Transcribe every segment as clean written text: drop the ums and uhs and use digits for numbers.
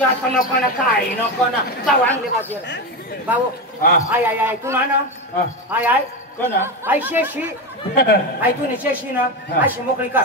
याचं नको ना काय नको ना जाऊ आणले बाजूला भाऊ आय आय आय तू ना आय आय कोण आय शेशी आय तू शेशी ना अशी मोकळी कर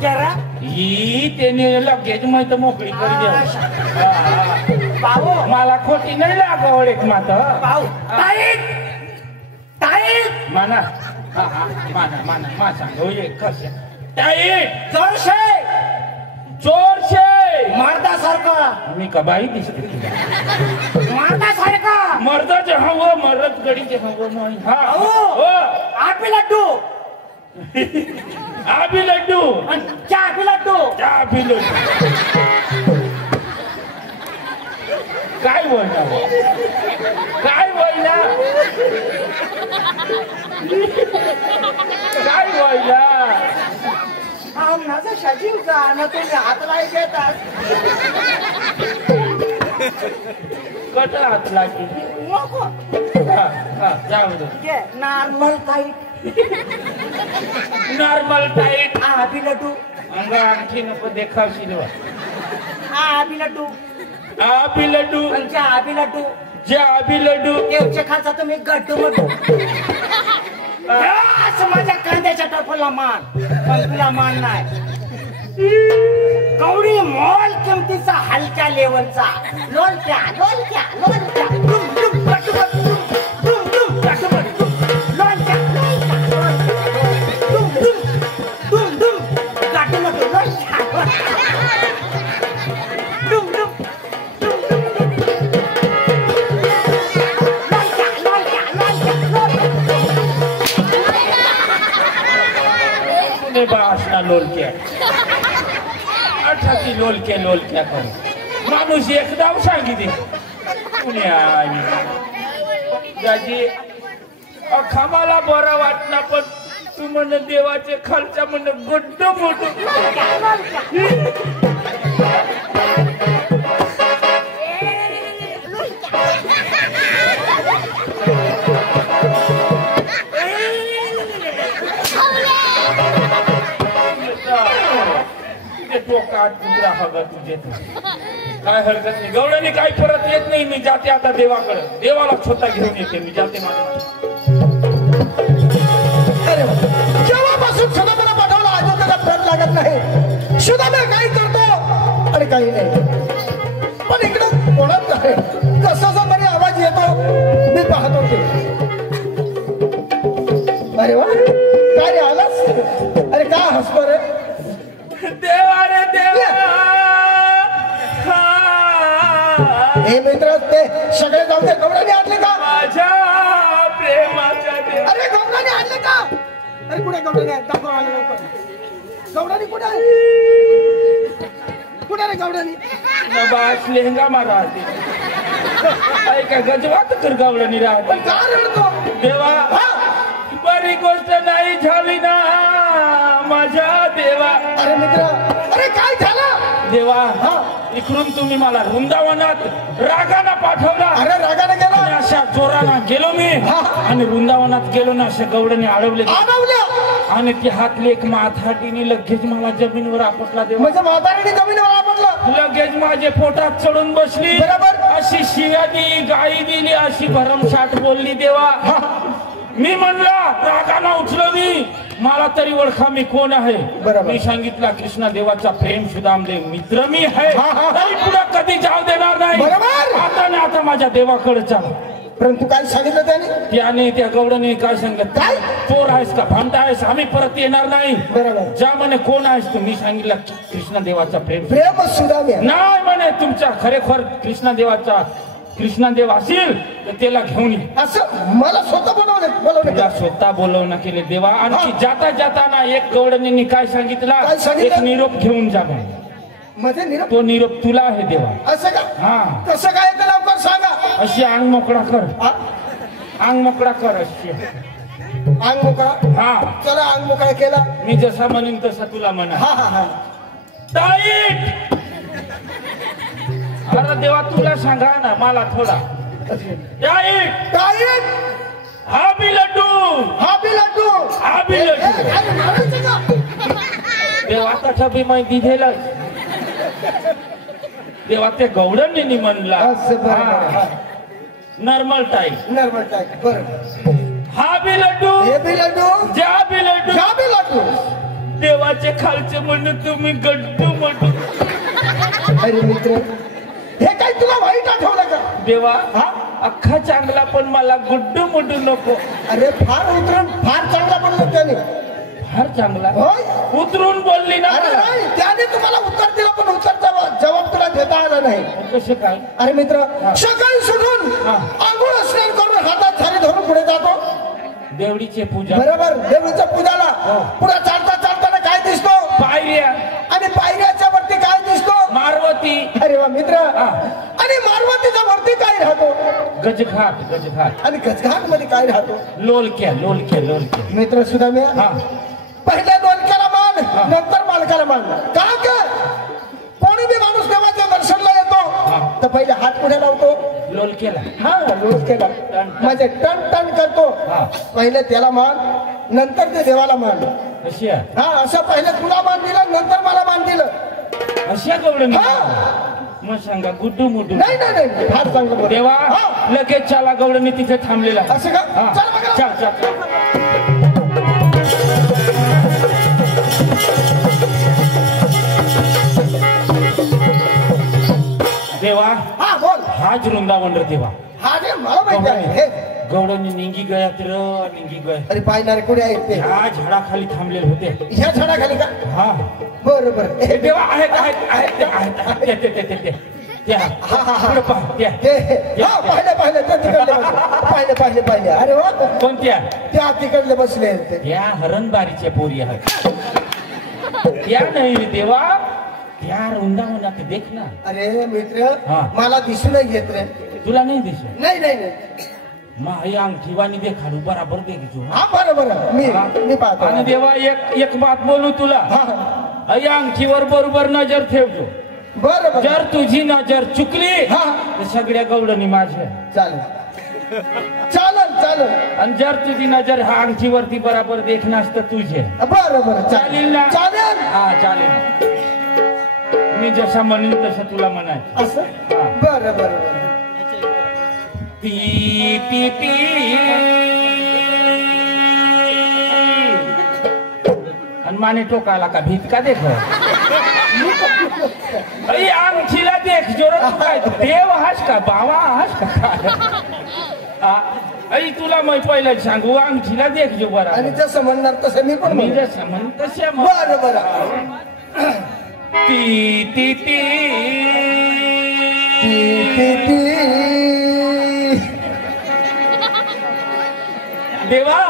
जरा ही त्याने लगेच माहित मोकळी कर द्या भाऊ मला खोटी नाही लागवड एक माता भाऊ ताईत ताईत माना माना माना मा सांग कस ताईत जोरशे चोरशे मर्दासारखं मी का बाई दिसते मर्दासारखं मर्दाचे हवं मर्द गडीचे हवं नाही हा हो आपी लड्डू आबी लड्डू चहा पी लड्डू चहा पी लड्डू काय बोलणार काय बोलणार काय बोलणार माझा सजीव का ना तुम्ही हातला घेतात कट हात लागली जाऊ दे नॉर्मल टाईट नॉर्मल टाईट आबी लड्डू अंग आणखी नको देखावशील आबी लड्डू आबी लड्डू आबी लड्डू जे आबी लड्डू देवच्या खालचा तुम्ही गड्डू मड्डू माझ्या कांद्याच्या टोपला मान पण तुला मान नाही कवडी मॉल किमतीचा हलक्या लेवलचा लोलक्या लोलक्या लोलक्या डुम डुम गट्टू गट्टू डुम डुम गट्टू गट्टू लोलक्या लोलक्या डुम डुम डुम डुम गट्टू गट्टू लोलक्या डुम डुम भाषा लोलक्या अठाची लोलक्या लोलक्या कर माणूस एकदा सांगितले पुण्या खामाला बरं वाटणार पण तू म्हण देवाचे खालच्या म्हण गड्ड मोठ काय हरकत नाही गवळणी काही परत येत नाही मी जाते आता देवाकडे देवाला स्वतः घेऊन येते मी जाते जेव्हापासून सुद्धा मला पाठवला अजून त्याला फरक लागत नाही सुद्धा मी काही करतो आणि काही नाही पण इकडे कोणच आहे कसा तरी आवाज येतो मी पाहतो अरे वा काय रे आलास अरे काय हसतो रे देवा रे देवा हे मित्र ते सगळे जाऊन ते गवळणी आणले का माझ्या प्रेमाच्या देवा अरे गवळणी आणले का अरे कुठे गवळणी आहे दाखव आले लवकर गवळणी कुठे आहे कुठे रे गवळणी बास लेहंगा मारा ऐका गजवात कर गवळणी राहते का रडतो देवा बरी गोष्ट नाही झाली ना माझ्या देवा अरे मित्र अरे काय झालं देवा इकडून तुम्ही मला वृंदावनात रागाना पाठवला अरे रागाने गेला आणि अशा जोराना गेलो मी आणि वृंदावनात गेलो ना अशा गवडणे अडवले आणि ती हातली एक माथाटीने लगेच मला जमिनीवर आपटला देवा म्हणजे म्हातारीने जमिनीवर आपटला लगेच माझे पोटात चढून बसली बरोबर अशी शिव्या दिली गाई दिली अशी भरमसाठ बोलली देवा मी म्हणला रागाना उठलो मी मला तरी ओळखा मी कोण आहे मी सांगितला कृष्णा देवाचा प्रेम सुदामदेव मित्र मी आहे तरी पुढे कधी जाऊ देणार नाही आता ना आता माझ्या देवाकडे चला परंतु काय सांगितलं त्याने त्या गवडने काय सांगितलं काय चोर आहेस का भामटा आहेस आम्ही परत येणार नाही जा म्हणे कोण आहेस तू मी सांगितलं कृष्णा देवाचा प्रेम सुदाम नाही म्हणे तुमचा खरेखर कृष्णा देवाचा कृष्णादेव असेल तर त्याला घेऊन ये असं मला स्वतः बोलवलं स्वतः बोलवणं केले देवा आणखी जाता जाताना एक गवडणींनी काय सांगितला एक निरोप घेऊन जा म्हणजे तो निरोप तुला आहे देवा असं का हा कसं काय ते लवकर सांगा अशी अंग मोकळा कर अंग मोकळा कर अशी अंग मोकळा हा चला अंग मोकळा केला मी जसा म्हणेन तसा तुला म्हणा हा हा हा टाईट अरे देवा तुला सांगा ना मला थोडा टाईट हा बी लड्डू हा बी लड्डू देवा आता ठबी माहिती दिलेला देवा ते गवळणी म्हणला असं बरं. नॉर्मल टाईप नॉर्मल टाईप बरं. हा बी लड्डू हे बी लड्डू ज्या बी लड्डू ह्या बी लड्डू. देवाचे खालचे म्हणून तुम्ही गड्डू मड्डू. अरे मित्र हे काय तुला वाईट आठवलं का? देवा हा अख्खा चांगला पण मला गुड्डू मुड्डू नको. अरे फार उतरून फार चांगला बोललो त्याने. फार चांगला होय उतरून बोलली ना. अरे नाही त्याने तुम्हाला उत्तर दिलं पण उत्तरचा जबाब तुला देता आला नाही. कसं काय? अरे मित्र सकाळी सुटून हा. आंघोळ स्नान करून हातात थाली धरून पुढे जातो. देवडीचे पूजा बरोबर देवीच्या पूजाला पुढे चालता चालताना काय दिसतो? पायऱ्या आणि पायऱ्याच्या वरती काय दिसतो? मारवती. अरे वा मित्र आणि मारवतीच्या वरती काय राहतो? गजघाट गजघाट. आणि गजघाट मध्ये काय राहतो? लोलक्या लोलक्या लोलक्या. मित्र सुद्धा मी हा पहिल्या डोलक्याला मान नंतर मालकाला मान. का कोणी बी माणूस देवाच्या दर्शनला येतो तर पहिले हात पुढे लावतो. लोलक्याला हा डोलक्याला म्हणजे टन टन करतो. पहिले त्याला मान नंतर ते देवाला मान. कशी आहे? हा असं पहिले तुला मान दिलं नंतर मला मान दिलं. अशा गवळणी हा. मग सांगा गुड्डू मुड्डू. नाही नाही नाही फार चांगलं बोल. देवा हा. लगेच चला गवळणी तिथे थांबलेला आहे. असं का? हा. चल बघा. चल चल चल. देवा हा बोल. हाच वृंदावन रे देवा. हा रे मला माहिती आहे. हे. गवळणी निंगी गयात र निंगी गय. अरे पायणारे कुठे आहेत ते? ह्या झाडाखाली थांबलेले होते. ह्या झाडाखाली का? हा बरोबर. हे देवा आहेत आहेत आहेत ते आहेत ते ते ते ते त्या हा हा हा पुढं पहा त्या हा पाहिले ते तिकडले बसले. पाहिले अरे वा कोणत्या? त्या तिकडले बसले ते. त्या हरणबारीच्या पोरी आहेत. त्या नाही रे देवा त्या वृंदावनात देख ना. अरे मित्र हा. मला दिसू नाही येत रे. तुला नाही दिसत? नाही नाही नाही. माही अंगठीवानी देखाडू बराबर देखील. हा बरोबर मी पाहतो. आणि देवा एक बात बोलू तुला. हा या अंगठीवर बरोबर नजर ठेवतो. बरोबर जर तुझी नजर चुकली हा. तर सगळ्या गवळणी माझ्या. चालेल चालेल चालेल. आणि जर तुझी नजर हा अंगठीवरती बराबर देखणार असतं तुझे. बरोबर चालेल ना? चालेल. हा चालेल. मी जसा म्हणेन तसं तुला म्हणायचं. असं हा. बरोबर. ती ती ती आणि माने टोकाला का भीत का देख. अरे अंगठीला देख जोरात. काय देव हास का बाबा हास का? आई तुला मग पहिलं सांगू अंगठीला देख जो बरा. आणि जसं म्हणणार तसं मी पण मी म्हणेन. जसं म्हण तशा बरोबर. ती ती ती देवा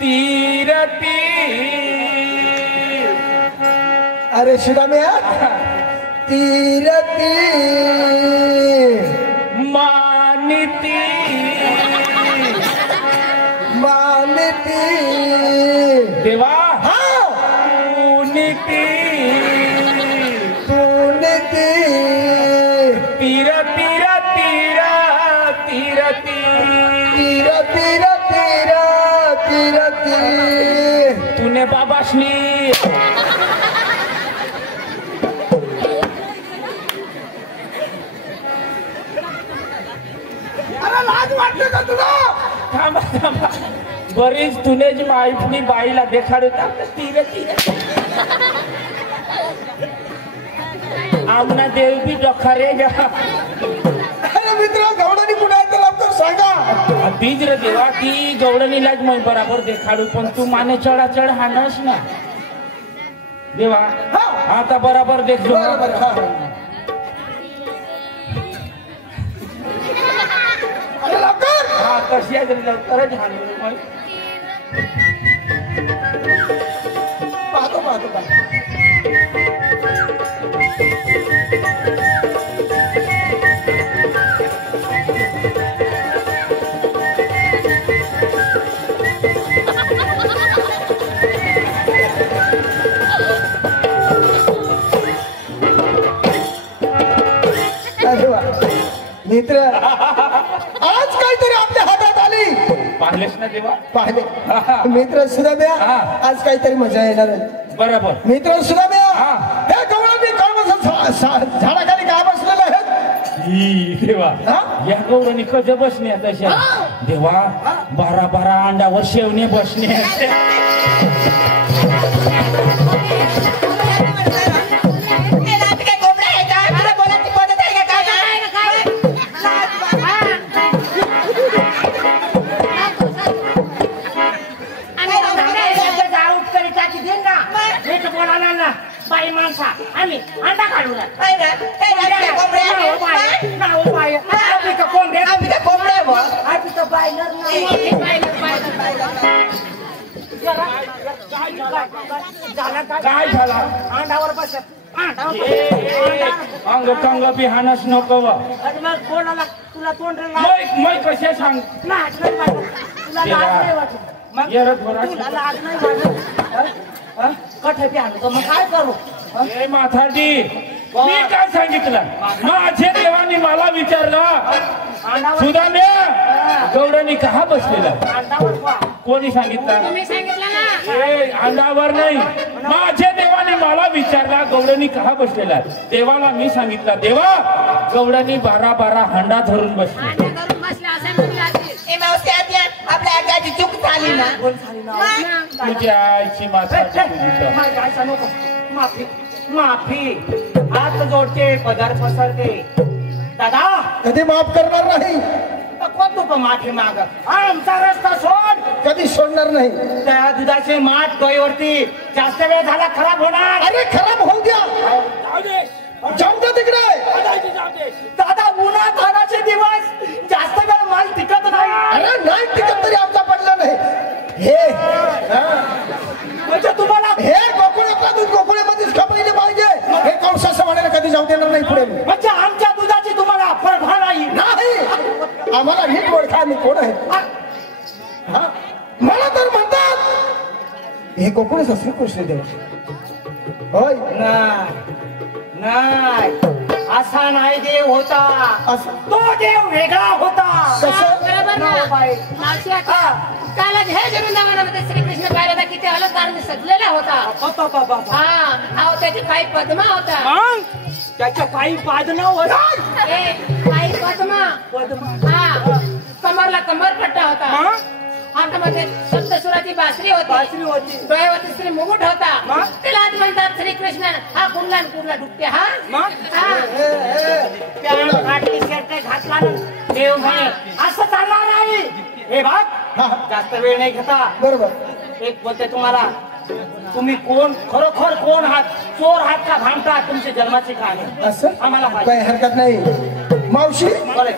तीर तीर. अरे शिराम्या तीर मानती मानती देवा हा नीती तू नीती तीर तीर तीर तीर तीर तीर तीर तीर तीर तीर. तूने बाबाशनी अरे लाज वाटते का तुला? थांबा थांबा. बरीच तुने जी माईफनी बाईला देखाडत तीर तीर. आमना देव बी डोखारे गा. अरे मित्र गवडणी कुठे आहे ते लवकर सांगा. बीज रे देवा ती गवळणीलाच मग बराबर देखाडू पण तू माने चढा चढ हाणस ना देवा. आता बराबर देखजो. बरोबर. हा अरे लवकर. हा कशी आहे लवकरच हाणू मग. पाहतो पाहतो पाहतो. मित्र आज काहीतरी आपल्या हातात आली. पाहिलेस ना देवा. पाहिले मित्र सुद्धा हा. आज काहीतरी मजा येणार आहे. बरोबर मित्र सुद्धा हा. हे गवळणी झाडाखाली काय बसलेले आहेत देवा हा? या गौराणी कधी बसणे तशा देवा 12 अंडावर शेवणे बसणे बाई माणसा आम्ही अंडा काढू काय झाला अंडावर बसत अंग कंग बिहानच नको मग कोणाला तुला तोंड मै कसे सांग तुला लाज नाही वाटत मग तुला लाज नाही वाटत कठे आणतो मग काय करू हे माथाडी मी काय सांगितलं माझे देवानी मला विचारलं सुदाम्या गौराणी कहा बसलेला कोणी सांगितलं अंडावर नाही माझे देवाने मला विचारला गौराणी कहा बसलेला देवाला मी सांगितलं देवा गौराणी 12 हंडा धरून बसली आपल्या आगाची चूक झाली ना तुझ्या आईची माथा माफी माफी हात जोडते पदर पसरते दादा कधी माफ करणार नाही कोण तू माफी माग आमचा रस्ता सोड कधी सोडणार नाही त्या दुधाचे माठ डोईवरती जास्त वेळ झाला खराब होणार अरे खराब होऊ द्या जाऊ द्या तिकडे दादा उन्हा तानाचे दिवस जास्त वेळ माल टिकत नाही अरे नाही टिकत तरी आमचा पडला नाही हे म्हणजे तुम्हाला हे गोकुळातला दूध गोकुळामध्येच खपलेले पाहिजे हे कंसाचं म्हणायला कधी जाऊ देणार नाही पुढे म्हणजे आमच्या दुधाची तुम्हाला परभा नाही नाही आम्हाला नीट ओळखा मी कोण आहे हा? मला तर म्हणतात हे गोकुळच असेल कृष्णदेव होय नाही असा नाही देव होता असं तो देव वेगळा होता बरोबर ना बाई. मावशी आता काल हे वृंदावनामध्ये श्रीकृष्ण पाहिला किती अलंकार सजलेला होता हा त्याची पायी पद्मा होता मग त्याच्या पायी पादन होता पायी पद्मा हा कमरला कमरपट्टा होता हातामध्ये सप्तसुराची बासरी होती डोळ्यावरती श्री मुकुट होता त्याला आज म्हणतात श्रीकृष्ण हा कुंडला कुंडला डुबते हा काढली शर्ट घातला देव म्हणे असं चालणार नाही हे भाग जास्त वेळ नाही घेता बरोबर एक बोलते तुम्हाला तुम्ही कोण खरोखर कोण आहात चोर आहात का भामटा तुमच्या जन्माची कहाणी असं आम्हाला काही हरकत नाही मावशी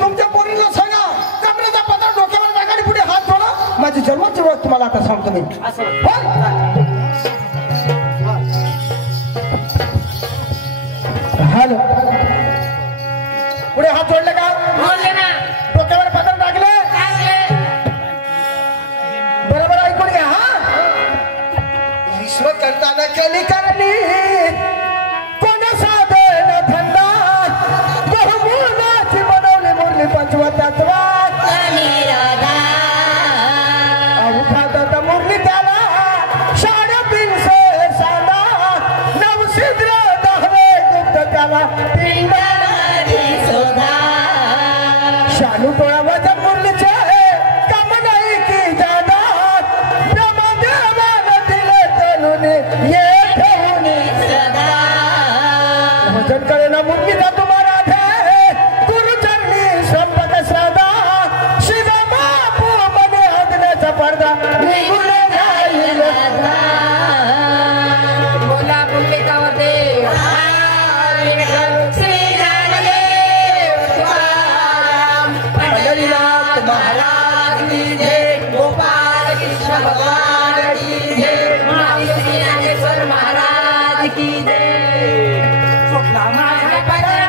तुमच्या पोरीला सांगा कपड्याचा पदर डोक्यावर टाका आणि पुढे हात जोडा माझी जन्माची ओळख तुम्हाला आता सांगतो मी हॅलो पुढे हात जोडले का बोलले ना डोक्यावर पदर टाकले बरोबर ऐकून घ्या हा विश्व करताना केली करणी कोण साधन धंदा बहुमूलाची बनवली मुरली पंचवा तत्वा अवघातात मुरली त्याला 350 साला नवसिद्र 10 गुप्त त्याला शालू टोळा वजन मुरलीचे काम नाही की जादा ब्रह्मदेवानं दिले तनुने ये ठेवून वजन करेना मुरलीचा तुम्हाला थे गुरुचरणी संपक सदा शिदा बापू मने आज्ञेचा पडदा निघून जाईल बोला पुंडलिकावर देव श्री ज्ञानदेव तुकाराम पंढरीनाथ महाराज की जय गोपाल कृष्ण भगवान की जय महावीर ज्ञानेश्वर महाराज की जय सुटला माझा पदर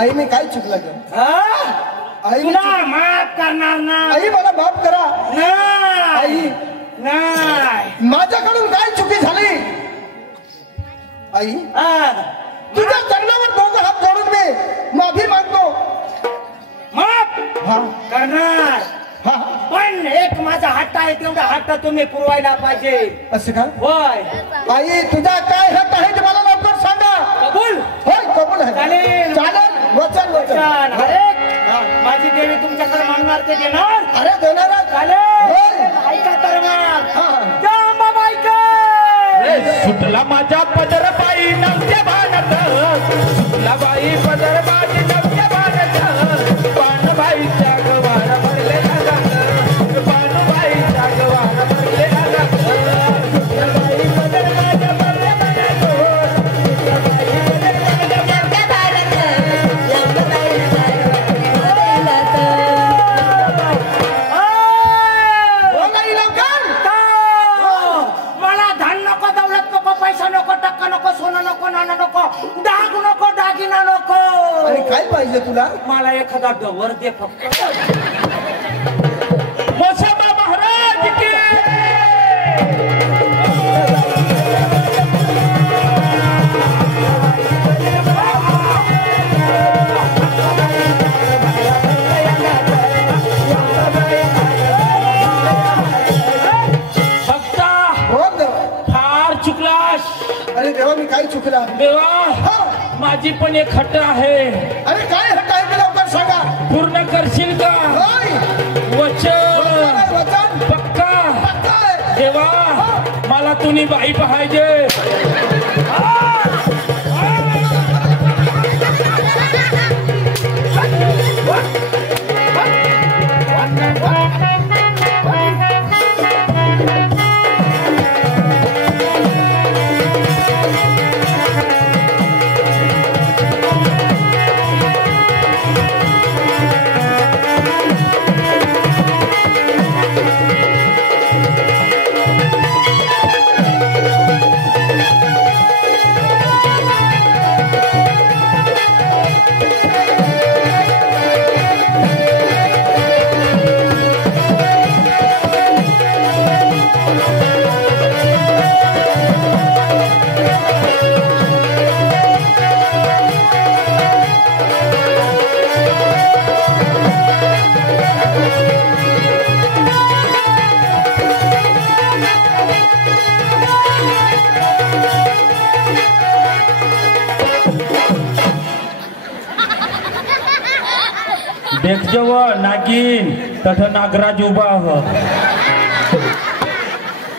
आई मी काय चुकलं ग? आई तुला माफ करणार ना? आई मला माफ करा. नाही आई नाही, माझ्याकडून काय चुकी झाली? आई तुझ्या चरणावर दोघं हात जोडून मी माफी मागतो. माफ हा करणार, हा पण एक माझा हट्ट आहे, तेवढा हट्ट तुम्ही पुरवायला पाहिजे. असं का? होय आई तुझा काय हक्क आहे ते मला लवकर सांगा. कबूल? होय कबूल आहे. चालेल. चालेल. वचन वचन. अरे माझी देवी तुमच्याकडे मागणार ते देणार. अरे देणार आहे. चालेल, ऐका तर मग. हा. जा अंबाबाई सुटला माझ्या पदर बाई नवत्या भानत, सुटला बाई पदर बाई नवत्या भानत, पानबाईच्या गवार भरले लागत, पानबाईच्या गवार भरले लागत, सुटला बाई पदर माझ्या भरल्या भानत, सुटला बाई पदर माझ्या भरल्या भानत, मला धन नको, दौलत नको, पैसा नको, टक्का नको, सोनं नको, नाणं नको, डाग नको, दागिना नको. आणि काय पाहिजे तुला? मला एखादा गवर दे फक्त. मोसंबा महाराज की अरे देवा मी काय चुकला? देवा माझी पण एक हट्ट आहे. अरे काय हट्ट आहे ते लवकर सांगा. पूर्ण करशील का? वचन वचन पक्का? पक्का आहे. देवा मला तुम्ही बाई पाहिजे. देख जव नागिन तथ नागराज उभा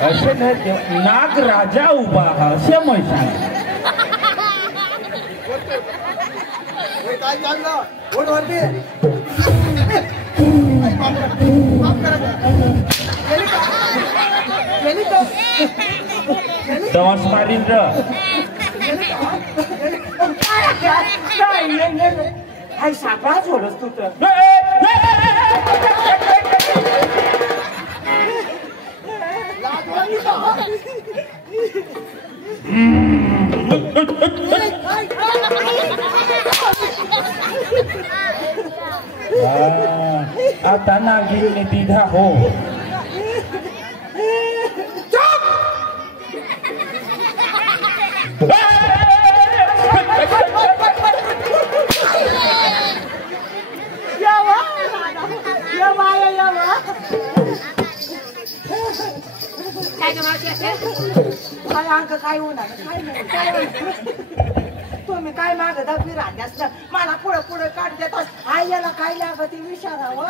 असे नाग राजा उभा असे म्हैसा काय चाललं? बोट वरती दवास मारीन काय सापळाच होलस तू तर. आता नागिरीने दिधा हो. काय अंक काय होणार तुम्ही काय मागत राहत्यास मला पुढे पुढे काढ देतात. आई याला काय लागत विचारावं.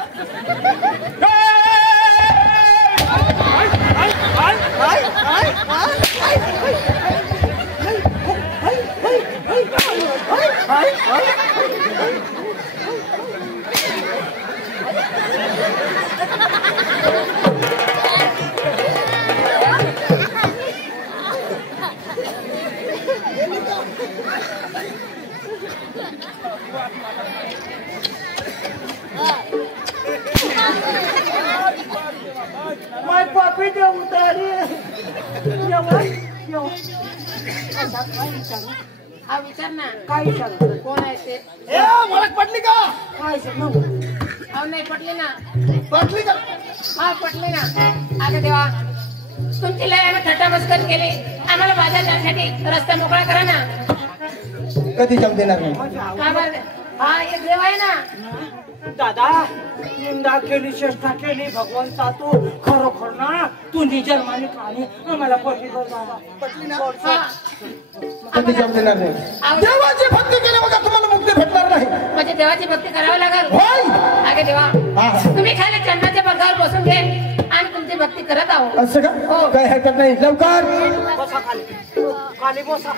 माय पापी दे उतारी हा विचार ना काय विचार कोण आहे ते ए मला पटली का काय मग अहो नाही पटले ना पटली का हा पटले ना अगं देवा तुमची लय आम्ही थट्टा मस्कर केली आम्हाला बाजार जाण्यासाठी रस्ता मोकळा करा ना कधी जाऊ देणार नाही का बरं हा हे देव आहे ना दादा निंदा केली चेष्टा केली भगवंता तू खरोखर ना तू निजर्मानी प्राणी आम्हाला पटली बरं दादा पटली ना हा कधी जाऊ देणार नाही देवाची भक्ती केली बघा तुम्हाला मुक्ती भेटणार नाही म्हणजे देवाची भक्ती करावी लागेल होय अगं देवा हा. तुम्ही खाली चंद्राच्या पंखावर बसून घे आणि तुमची भक्ती करत आहो असं का हो. काय हरकत नाही लवकर बसा खाली खाली बसा